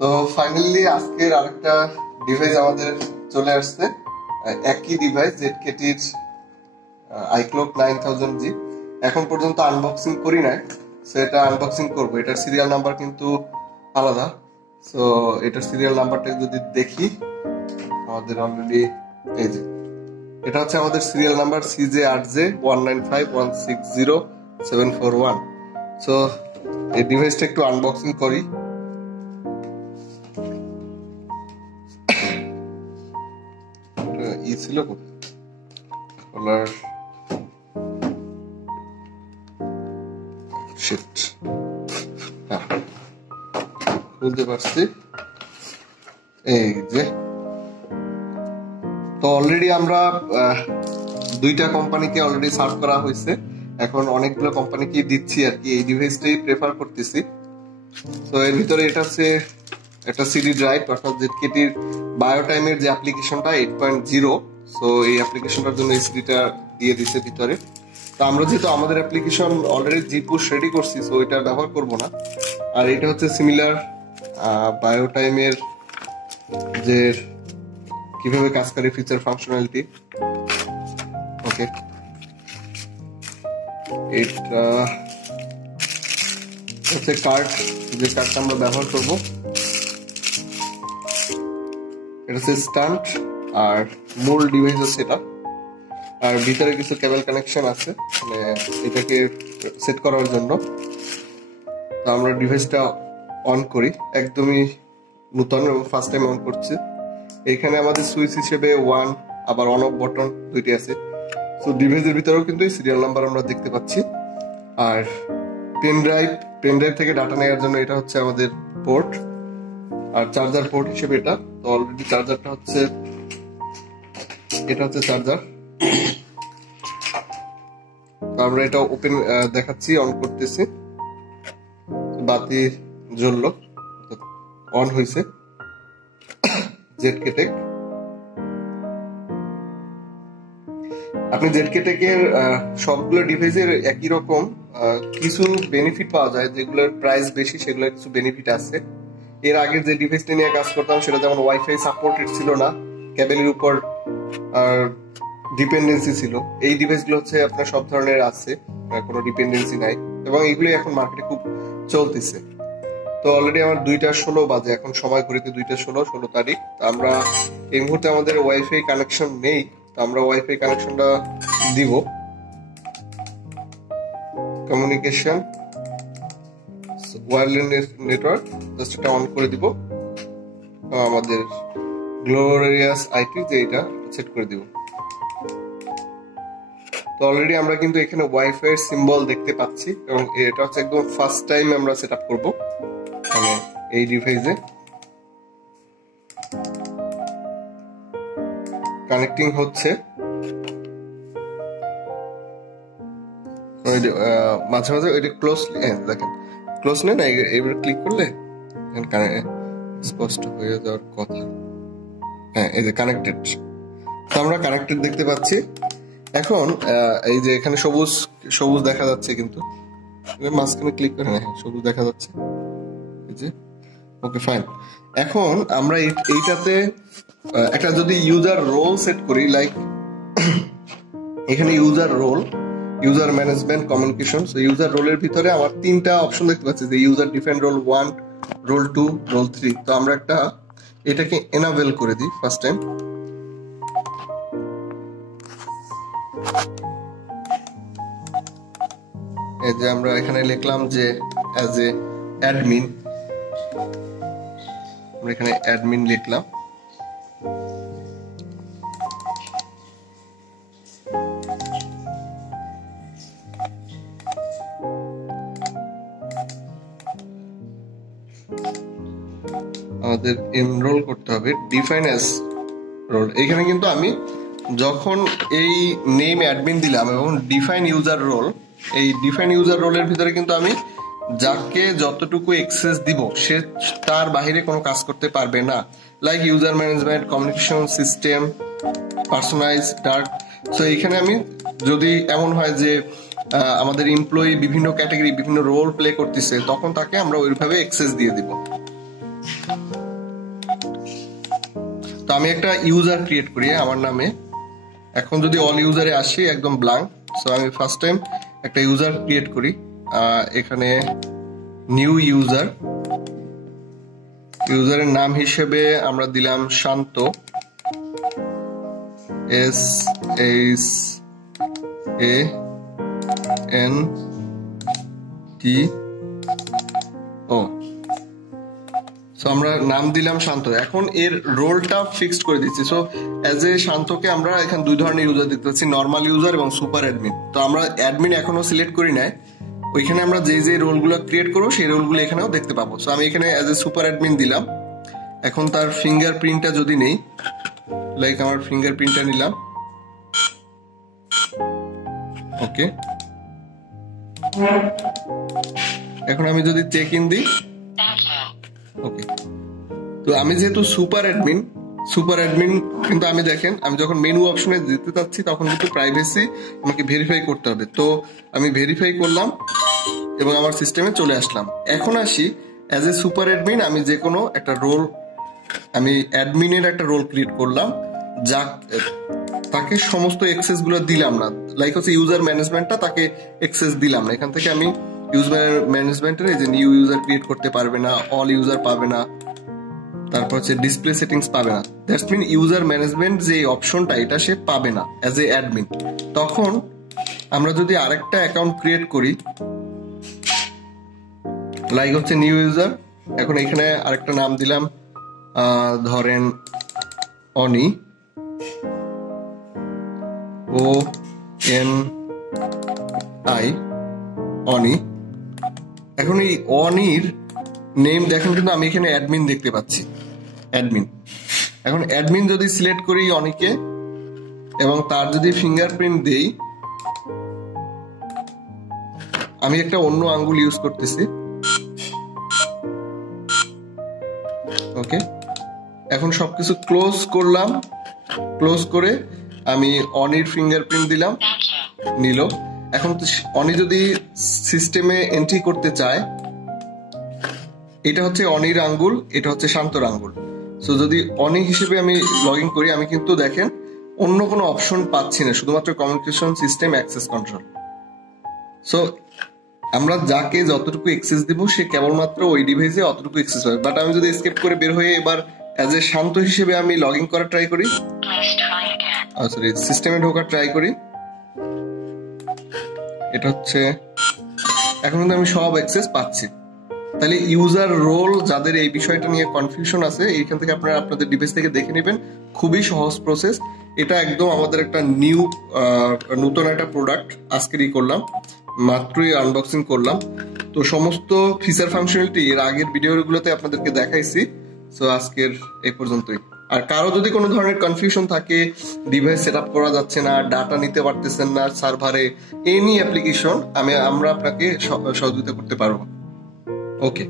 তো ফাইনালি আজকের আরেকটা ডিভাইস আমাদের চলে আসছে, একই ডিভাইস জেডকেটির iCloud 9000G। এখন পর্যন্ত আনবক্সিং করি নাই, সো এটা আনবক্সিং করব। এটার সিরিয়াল নাম্বার কিন্তু আলাদা, সো এটার সিরিয়াল নাম্বারটা যদি দেখি, আমাদের অলরেডি এই যে এটা হচ্ছে আমাদের সিরিয়াল নাম্বার CJ8J195160 741। সো এই ডিভাইসটা একটু আনবক্সিং করি। ই ছিল কলার, শিট, বুঝতে পারছি। এই যে তো অলরেডি আমরা দুইটা কোম্পানিকে অলরেডি সার্ভ করা হয়েছে, এখন অনেকগুলো কোম্পানিকে দিচ্ছি আর কি। এই ডিভাইসটাই প্রেফার করতেছি। তো এর ভিতরে এটা হচ্ছে একটা সিডি ড্রাইভ, অর্থাৎ জেডকেটির বায়োটাইমের যে অ্যাপ্লিকেশনটা 8.0, সো এই অ্যাপ্লিকেশনটার জন্য এই সিডিটা দিয়ে দিছে ভিতরে। তো আমরা যেহেতু আমাদের অ্যাপ্লিকেশন অলরেডি জিপুশ রেডি করছি, সো এটা ব্যবহার করব না। আর এটা হচ্ছে সিমিলার বায়োটাইমের যে কিভাবে কাজ করে, ফিচার ফাংশনালিটি। ওকে, এটা হচ্ছে কার্ড, যে কার্ডটা আমরা ব্যবহার করব। এটা হচ্ছে স্ট্যান্ড, আর মূল ডিভাইস হচ্ছে এটা। আর ভিতরে কিছু কেবল কানেকশন আছে মানে এটাকে সেট করার জন্য। তো আমরা ডিভাইসটা অন করি, একদমই নতুন এবং ফার্স্ট টাইম অন করছি। এখানে আমাদের সুইচ হিসেবে ওয়ান, আবার অন অফ বটন দুইটি আছে। তো ডিভাইসের ভিতরেও কিন্তু এই সিরিয়াল নাম্বার আমরা দেখতে পাচ্ছি। আর পেন ড্রাইভ থেকে ডাটা নেওয়ার জন্য এটা হচ্ছে আমাদের পোর্ট, আর চার্জার পোর্ট হিসেবে এটা। তো অলরেডি চার্জারটা হচ্ছে, এটা হচ্ছে চার্জার। আমরা এটা ওপেন দেখাচ্ছি, অন করতেছি, বাতি জ্বললো, অন হয়েছে। জেডকেটেক, আপনি জেডকেটেকের সবগুলো ডিভাইসের একই রকম কিছু বেনিফিট পাওয়া যায়, যেগুলোর প্রাইস বেশি সেগুলোর কিছু বেনিফিট আছে। এর আগের যে ডিভাইসটা নিয়ে কাজ করতাম সেটা যেমন ওয়াইফাই সাপোর্টেড ছিল না, কেবলের উপর ডিপেন্ডেন্সি ছিল। এই ডিভাইসগুলো হচ্ছে আপনার সব ধরনের আছে, কোনো ডিপেন্ডেন্সি নাই, এবং এইগুলো এখন মার্কেটে খুব চলতেছে। তো অলরেডি আমার 2:16 বাজে, এখন সময় ঘড়িতে 2:16 তারিখ। তো আমরা এই মুহূর্তে আমাদের ওয়াইফাই কানেকশন নেই, তো আমরা ওয়াইফাই কানেকশনটা দিব। কমিউনিকেশন ওয়্যারলেস নেটওয়ার্ক, জাস্ট এটা অন করে দিব। আমাদের গ্লোরিয়াস আইপি যে এটা সেট করে দিব। তো অলরেডি আমরা কিন্তু এখানে ওয়াইফাই এর সিম্বল দেখতে পাচ্ছি, এবং এটা হচ্ছে একদম ফার্স্ট টাইম আমরা সেট আপ করবো মানে এই ডিভাইসে। কানেক্টিং হচ্ছে, মাঝে মাঝে ওইটা ক্লোজ, দেখেন ক্লোজ নেই না, এবার ক্লিক করলে স্পষ্ট হয়ে যাওয়ার কথা। হ্যাঁ, এই যে কানেক্টেড, তো আমরা কানেক্টেড দেখতে পাচ্ছি। এখন এই যে এখানে সবুজ সবুজ দেখা যাচ্ছে, কিন্তু মাঝখানে ক্লিক করে, হ্যাঁ সবুজ দেখা যাচ্ছে, এই যে ওকে ফাইন। এখন আমরা এইটাতে একটা যদি ইউজার রোল সেট করি, লাইক এখানে user role, user management, communication. User রোলের ভিতরে আমার তিনটা অপশন দেখতে পাচ্ছি, যে user define role 1, role 2, role 3। তো আমরা একটা এটাকে এনাবেল করে দিই ফার্স্ট টাইম। এই যে আমরা এখানে লিখলাম যে অ্যাজ এ অ্যাডমিন, আমরা এখানে অ্যাডমিন লিখলাম। আমাদের এনরোল করতে হবে ডিফাইন অ্যাজ রোল। এখানে কিন্তু আমি যখন এই নেম অ্যাডমিন দিলাম এবং ডিফাইন ইউজার রোল, এই ডিফাইন ইউজার রোলের ভিতরে কিন্তু আমি যাকে যতটুকু অ্যাক্সেস দিব সে তার বাইরে কোনো কাজ করতে পারবে না, like user management, communication system, personalize, dark. So এইখানে আমি যদি এমন হয় যে আমাদের এমপ্লয়ি বিভিন্ন ক্যাটাগরি বিভিন্ন রোল প্লে করতেছে, তখন তাকে আমরা ওইভাবে অ্যাক্সেস দিয়ে দিব। তো আমি একটা ইউজার ক্রিয়েট করি আমার নামে। এখন যদি অল ইউজারে আসি একদম ব্ল্যাঙ্ক, সো আমি ফার্স্ট টাইম একটা ইউজার ক্রিয়েট করি। এখানে নিউ ইউজার, ইউজারের নাম হিসেবে আমরা দিলাম শান্ত, SHANTO। সো আমরা নাম দিলাম শান্ত। এখন এর রোলটা ফিক্সড করে দিচ্ছি। সো অ্যাজ এ শান্তকে আমরা এখানে দুই ধরনের ইউজার দেখতে পাচ্ছি, নর্মাল ইউজার এবং সুপার অ্যাডমিন। তো আমরা অ্যাডমিন এখনো সিলেক্ট করি নাই, ওইখানে আমরা যে রোলগুলো ক্রিয়েট করবো সেই রোলগুলো এখানেও দেখতে পাবো। সো আমি এখানে অ্যাজ এ সুপার অ্যাডমিন দিলাম। এখন তার ফিঙ্গারপ্রিন্টটা যদি নেই, লাইক আমার ফিঙ্গারপ্রিন্টটা নিলাম, ওকে। এখন আমি যদি চেক ইন দিই, ওকে। তো আমি যেহেতু সুপার অ্যাডমিন কিন্তু আমি দেখেন আমি যখন মেনু অপশনে যেতে চাচ্ছি তখন কিন্তু প্রাইভেসি আমাকে ভেরিফাই করতে হবে। তো আমি ভেরিফাই করলাম এবং আমার সিস্টেমে চলে আসলাম। এখন আসি অ্যাজ এ সুপার অ্যাডমিন, আমি যে কোনো একটা রোল, আমি অ্যাডমিনের একটা রোল ক্রিয়েট করলাম, যা তাকে সমস্ত অ্যাক্সেস গুলো দিলাম না। লাইক হচ্ছে ইউজার ম্যানেজমেন্টটা তাকে অ্যাক্সেস দিলাম না। এখান থেকে আমি ইউজার ম্যানেজমেন্টের এই যে নিউ ইউজার ক্রিয়েট করতে পারবে না, অল ইউজার পাবে না, তারপর হচ্ছে ডিসপ্লে সেটিংস পাবে না। দ্যাটস মিন ইউজার ম্যানেজমেন্ট যে অপশনটা এটা সে পাবে না অ্যাজ এ অ্যাডমিন। তখন আমরা যদি আরেকটা অ্যাকাউন্ট ক্রিয়েট করি, লাইক হচ্ছে নিউ ইউজার, এখন এখানে আরেকটা নাম দিলাম, ধরেন অনি, ONI, অনি। এখন এই অনির নেম দেখেন কিন্তু আমি এখানে অ্যাডমিন দেখতে পাচ্ছি, অ্যাডমিন। এখন অ্যাডমিন যদি সিলেক্ট করি অনিকে এবং তার যদি ফিঙ্গারপ্রিন্ট দেই, আমি একটা অন্য আঙ্গুল ইউজ করতেছি, ওকে। এখন সবকিছু ক্লোজ করলাম, ক্লোজ করে আমি অনির ফিঙ্গারপ্রিন্ট দিলাম, নিল। এখন অনি যদি সিস্টেমে এন্ট্রি করতে চায়, এটা হচ্ছে অনির আঙ্গুল, এটা হচ্ছে শান্তর আঙ্গুল। সো যদি অনি হিসেবে আমি লগ ইন করি, আমি কিন্তু দেখেন অন্য কোনো অপশন পাচ্ছি না, শুধুমাত্র communication system access control. So আমরা যাকে যতটুকু অ্যাক্সেস দিব সে কেবলমাত্র ওই ডিভাইসে অতটুকু অ্যাক্সেস পাবে। বাট আমি যদি এসকেপ করে বের হয়ে এবার অ্যাজ এ শান্ত হিসেবে আমি লগ ইন করার ট্রাই করি, সরি সিস্টেমে ঢোকার ট্রাই করি, এটা হচ্ছে এখন কিন্তু আমি সব অ্যাক্সেস পাচ্ছি। তাহলে ইউজার রোল যাদের এই বিষয়টা নিয়ে কনফিউশন আছে, এইখান থেকে আপনারা আপনাদের ডিভাইস থেকে দেখে নেবেন, খুবই সহজ প্রসেস। এটা একদম আমাদের একটা নতুন একটা প্রোডাক্ট আজকেরই করলাম, মাত্রই আনবক্সিং করলাম। তো সমস্ত ফিচার ফাংশনালিটি এর আগের ভিডিওগুলোতে আপনাদেরকে দেখাইছি। সো আজকের এই পর্যন্তই। আর কারো যদি কোনো ধরনের কনফিউশন থাকে, ডিভাইস সেট আপ করা যাচ্ছে না, ডাটা নিতে পারতেছেন না সার্ভারে, এনি অ্যাপ্লিকেশন আমরা আপনাকে সহযোগিতা করতে পারবো। ওকে।